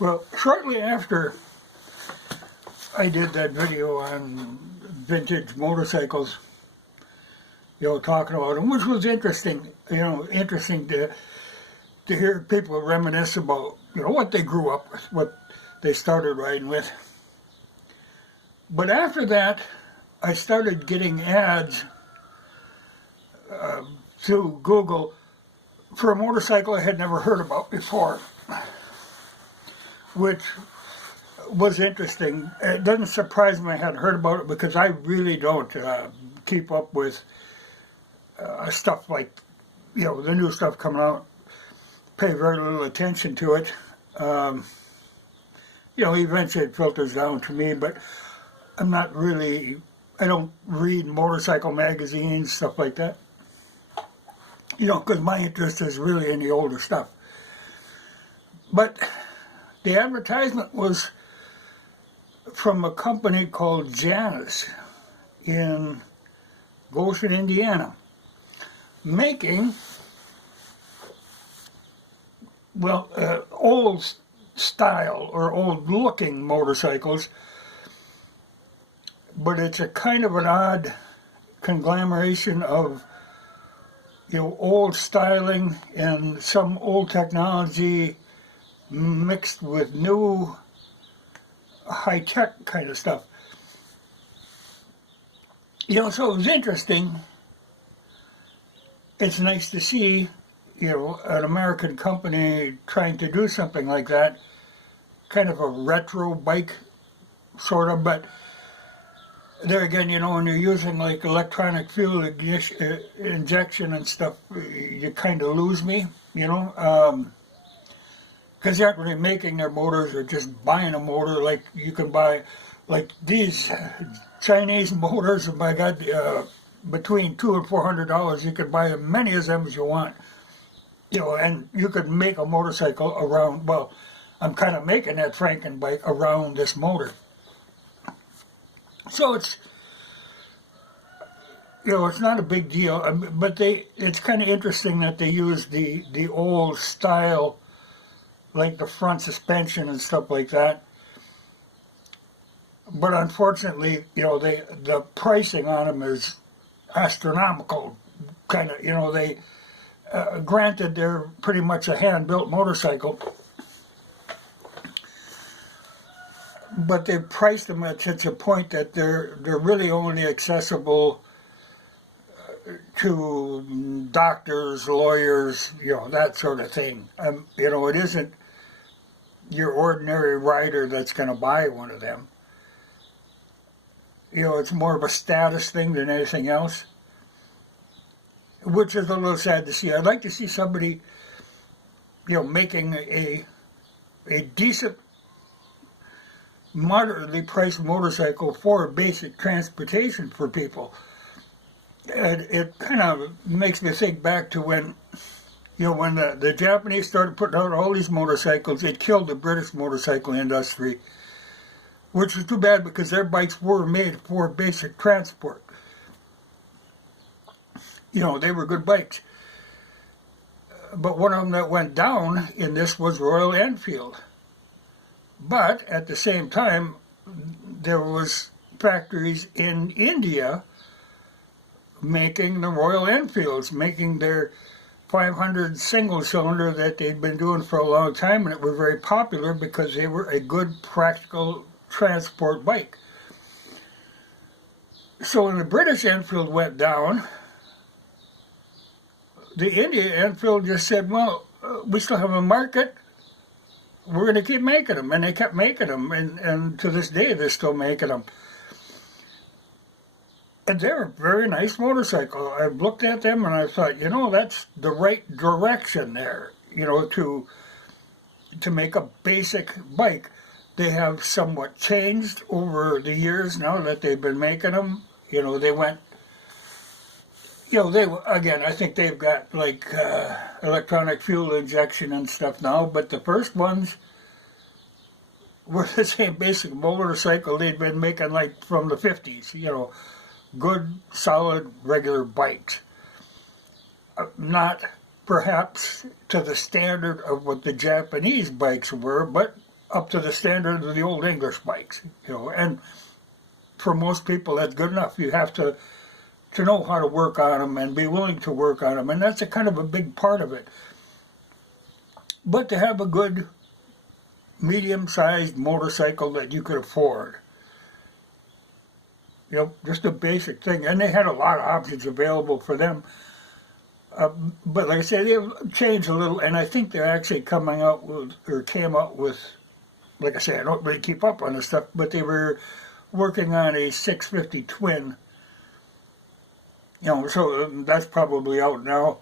Well, shortly after I did that video on vintage motorcycles, talking about them, which was interesting, interesting to hear people reminisce about, what they grew up with, what they started riding with. But after that, I started getting ads through Google for a motorcycle I had never heard about before, which was interesting. It doesn't surprise me I hadn't heard about it, because I really don't keep up with stuff like, the new stuff coming out. Pay very little attention to it. Eventually it filters down to me, but I'm not really, I don't read motorcycle magazines, stuff like that. Because my interest is really in the older stuff. But the advertisement was from a company called Janus in Goshen, Indiana, making, old style or old looking motorcycles, but it's a kind of an odd conglomeration of old styling and some old technology mixed with new high-tech kind of stuff. So it was interesting. It's nice to see, an American company trying to do something like that, kind of a retro bike, sort of, but there again, when you're using like electronic fuel injection and stuff, you kind of lose me, because they aren't really making their motors or just buying a motor like you can buy, like these Chinese motors, by God, between $200 and $400, you could buy as many of them as you want, and you could make a motorcycle around, well, I'm kind of making that Franken bike around this motor. So it's, it's not a big deal, but it's kind of interesting that they use the old style, like the front suspension and stuff like that. But unfortunately, the pricing on them is astronomical, kind of, they, granted, they're pretty much a hand-built motorcycle, but they've priced them at such a point that they're really only accessible to doctors, lawyers, that sort of thing. It isn't your ordinary rider that's going to buy one of them. It's more of a status thing than anything else, which is a little sad to see. I'd like to see somebody, making a decent, moderately priced motorcycle for basic transportation for people. And it kind of makes me think back to when, when the Japanese started putting out all these motorcycles, it killed the British motorcycle industry, which is too bad because their bikes were made for basic transport. They were good bikes. But one of them that went down in this was Royal Enfield. But at the same time, there was factories in India making the Royal Enfields, making their 500 single cylinder that they'd been doing for a long time, and it were very popular because they were a good practical transport bike. So when the British Enfield went down, the India Enfield just said, well, we still have a market, we're going to keep making them. And they kept making them, and to this day they're still making them. And they're a very nice motorcycle. I've looked at them and I thought, that's the right direction there, to make a basic bike. They have somewhat changed over the years now that they've been making them. They went, again, I think they've got like electronic fuel injection and stuff now, but the first ones were the same basic motorcycle they'd been making like from the 50s, good, solid, regular bikes. Not perhaps to the standard of what the Japanese bikes were, but up to the standard of the old English bikes, and for most people that's good enough. You have to know how to work on them and be willing to work on them, and that's a kind of a big part of it. But to have a good medium-sized motorcycle that you could afford, just a basic thing, and they had a lot of options available for them. But like I said, they've changed a little, and I think they're actually coming out with, or came out with, like I say, I don't really keep up on this stuff, but they were working on a 650 twin. So that's probably out now.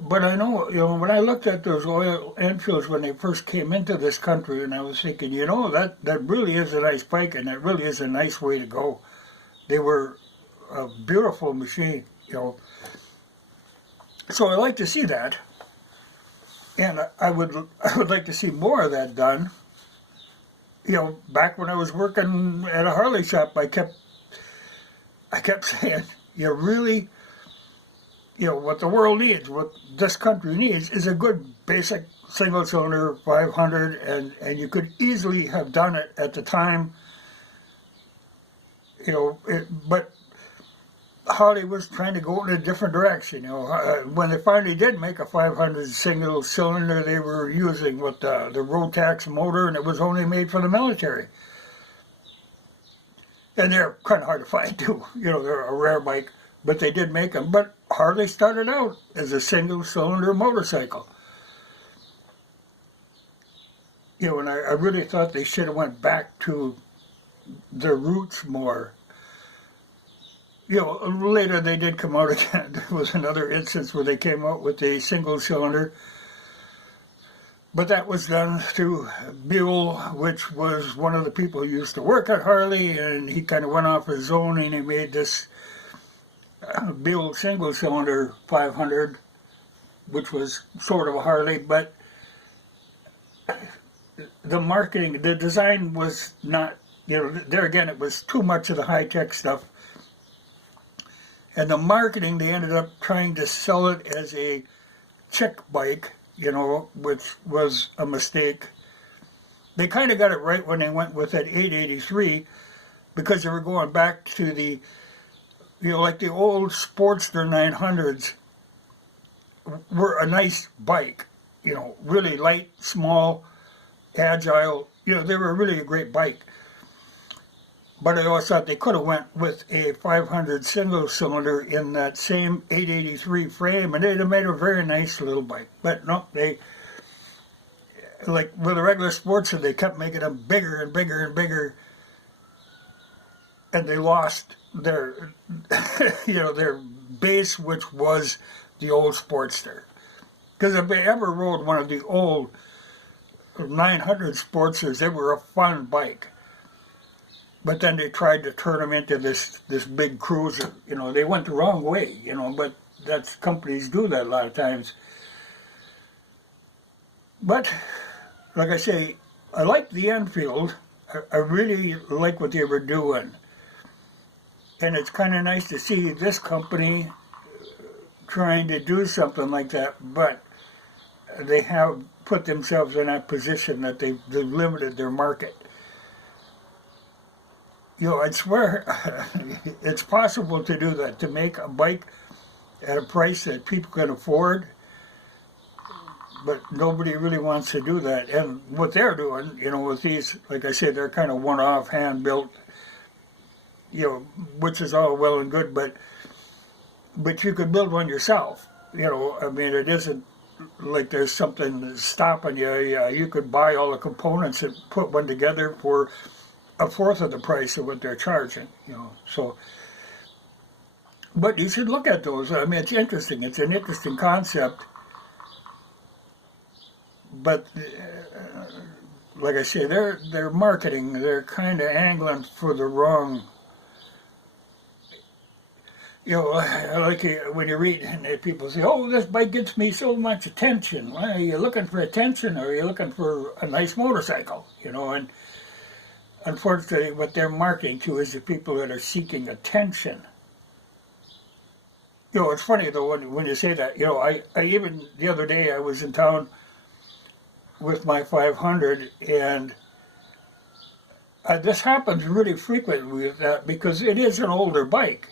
But I know, when I looked at those Royal Enfields when they first came into this country, and I was thinking, that really is a nice bike, and that really is a nice way to go. They were a beautiful machine, So I like to see that, and I would like to see more of that done. Back when I was working at a Harley shop, I kept saying, what the world needs, what this country needs, is a good basic single-cylinder 500, and you could easily have done it at the time, but Harley was trying to go in a different direction. When they finally did make a 500 single cylinder, they were using the Rotax motor, and it was only made for the military. And they're kind of hard to find too. They're a rare bike, but they did make them. But Harley started out as a single cylinder motorcycle. And I really thought they should have went back to their roots more. Later they did come out again. There was another instance where they came out with a single cylinder. But that was done through Buell, which was one of the people who used to work at Harley, and he kind of went off his own, and he made this Buell single cylinder 500, which was sort of a Harley, but the marketing, the design was not, there again, it was too much of the high-tech stuff. And the marketing, they ended up trying to sell it as a chick bike, which was a mistake. They kind of got it right when they went with that 883, because they were going back to the, like the old Sportster 900s were a nice bike, really light, small, agile, they were really a great bike. But I always thought they could have went with a 500 single cylinder in that same 883 frame, and they'd have made a very nice little bike. But no, they, like with a regular Sportster, they kept making them bigger and bigger and bigger, and they lost their, their base, which was the old Sportster. Because if they ever rode one of the old 900 Sportsters, they were a fun bike. But then they tried to turn them into this big cruiser. They went the wrong way, but that's, companies do that a lot of times. But, like I say, I like the Enfield. I really like what they were doing. And it's kind of nice to see this company trying to do something like that, but they have put themselves in that position that they've limited their market. I swear it's possible to do that, to make a bike at a price that people can afford, but nobody really wants to do that. And what they're doing, with these, like I said, they're kind of one-off, hand-built, which is all well and good, but you could build one yourself. It isn't like there's something stopping you. You could buy all the components and put one together for a fourth of the price of what they're charging, so. But you should look at those. It's interesting. It's an interesting concept. But like I say, they're marketing. They're kind of angling for the wrong. Like when you read and people say, "Oh, this bike gets me so much attention." Well, are you looking for attention, or are you looking for a nice motorcycle? And unfortunately, what they're marketing to is the people that are seeking attention. It's funny though when you say that. I even the other day I was in town with my 500, and this happens really frequently with that because it is an older bike,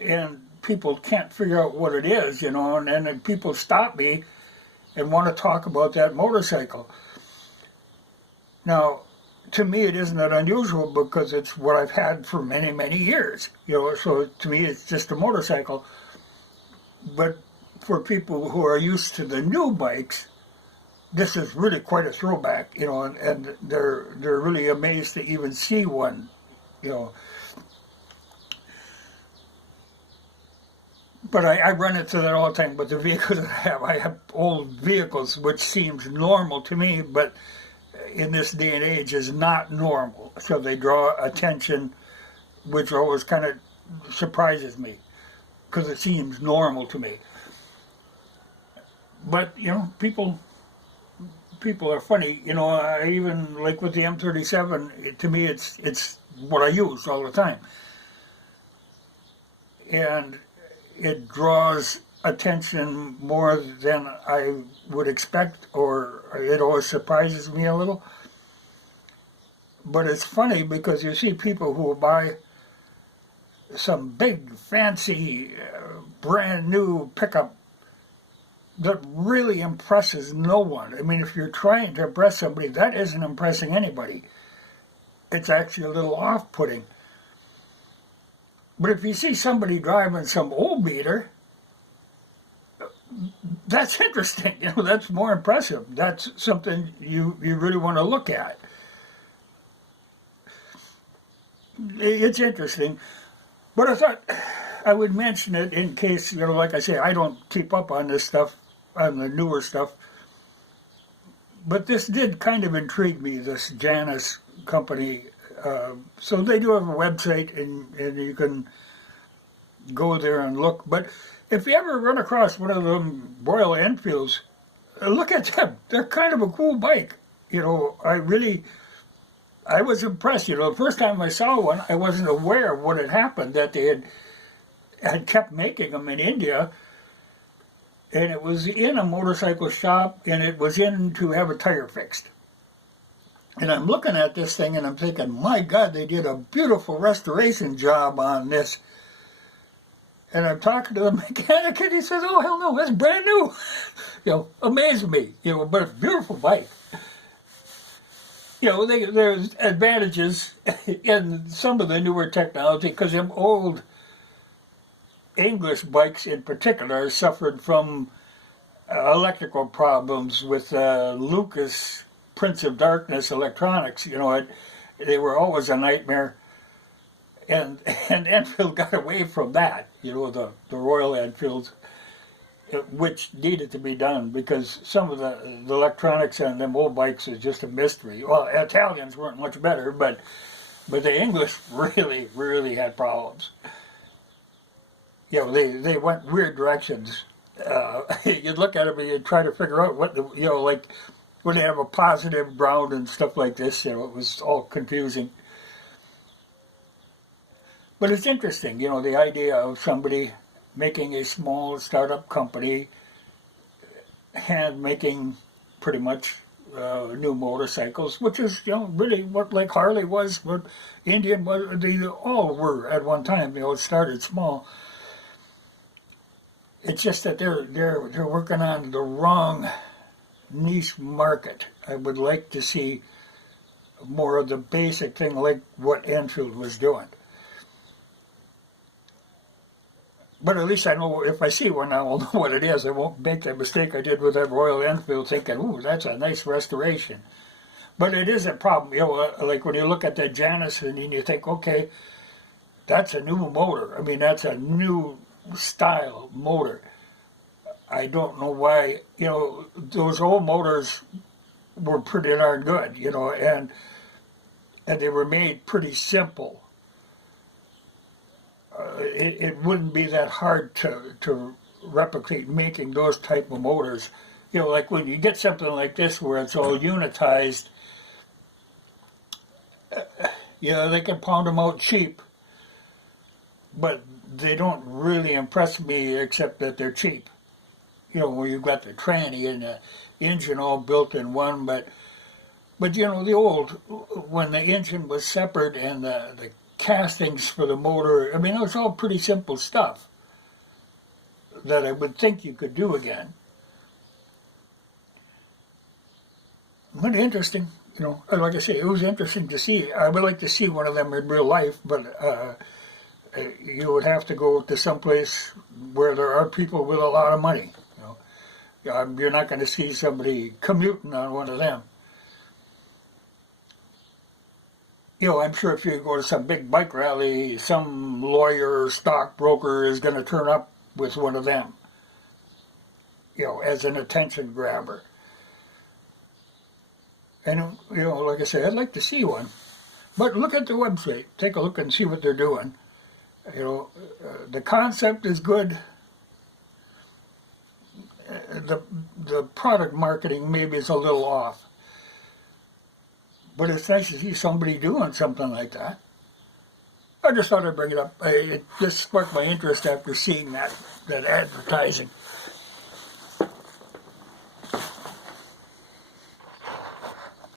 and people can't figure out what it is, and then people stop me and want to talk about that motorcycle. Now, to me, it isn't that unusual because it's what I've had for many, many years, so to me it's just a motorcycle. But for people who are used to the new bikes, this is really quite a throwback, and they're really amazed to even see one, But I run into that all the time with the vehicles that I have old vehicles, which seems normal to me, but in this day and age is not normal. So they draw attention, which always kind of surprises me, because it seems normal to me. But, people are funny. I even, like with the M37, to me it's what I use all the time. And it draws attention more than I would expect, or it always surprises me a little. But it's funny because you see people who will buy some big, fancy, brand new pickup that really impresses no one. I mean, if you're trying to impress somebody, that isn't impressing anybody. It's actually a little off-putting. But if you see somebody driving some old beater, that's interesting. That's more impressive. That's something you really want to look at. It's interesting. But I thought I would mention it in case, like I say, I don't keep up on this stuff, on the newer stuff. But this did kind of intrigue me, this Janus company. So they do have a website, and you can go there and look. But if you ever run across one of them Royal Enfields, look at them. They're kind of a cool bike. I was impressed. The first time I saw one, I wasn't aware of what had happened, that they had kept making them in India. And it was in a motorcycle shop, and it was in to have a tire fixed. And I'm looking at this thing, and I'm thinking, my God, they did a beautiful restoration job on this. And I'm talking to the mechanic, and he says, oh, hell no, that's brand new. Amazed me, but it's a beautiful bike. There's advantages in some of the newer technology, because them old English bikes in particular suffered from electrical problems with Lucas Prince of Darkness electronics. They were always a nightmare, and Enfield got away from that. The Royal Enfields, which needed to be done, because some of the electronics on them old bikes is just a mystery. Well, Italians weren't much better, but the English really, really had problems. They went weird directions. You'd look at them and you'd try to figure out what like when they have a positive ground and stuff like this, it was all confusing. But it's interesting, the idea of somebody making a small startup company, hand making pretty much new motorcycles, which is really what like Harley was, what Indian was. They all were at one time. It started small. It's just that they're working on the wrong niche market. I would like to see more of the basic thing like what Enfield was doing. But at least I know if I see one, I will know what it is. I won't make that mistake I did with that Royal Enfield, thinking, ooh, that's a nice restoration. But it is a problem, like when you look at that Janus and you think, okay, that's a new motor. I mean, that's a new style motor. I don't know why, those old motors were pretty darn good, and they were made pretty simple. It wouldn't be that hard to replicate making those type of motors. Like when you get something like this where it's all unitized, they can pound them out cheap, but they don't really impress me except that they're cheap. you know, where you've got the tranny and the engine all built in one, but you know, the old, when the engine was separate and the castings for the motor, I mean, it was all pretty simple stuff that I would think you could do again. But interesting, you know, like I say, it was interesting to see. I would like to see one of them in real life, but you would have to go to someplace where there are people with a lot of money. You know, you're not going to see somebody commuting on one of them. You know, I'm sure if you go to some big bike rally, some lawyer or stockbroker is going to turn up with one of them, you know, as an attention grabber. And, you know, like I said, I'd like to see one. But look at the website. Take a look and see what they're doing. You know, the concept is good. The product marketing maybe is a little off. But it's nice to see somebody doing something like that. I just thought I'd bring it up. It just sparked my interest after seeing that advertising.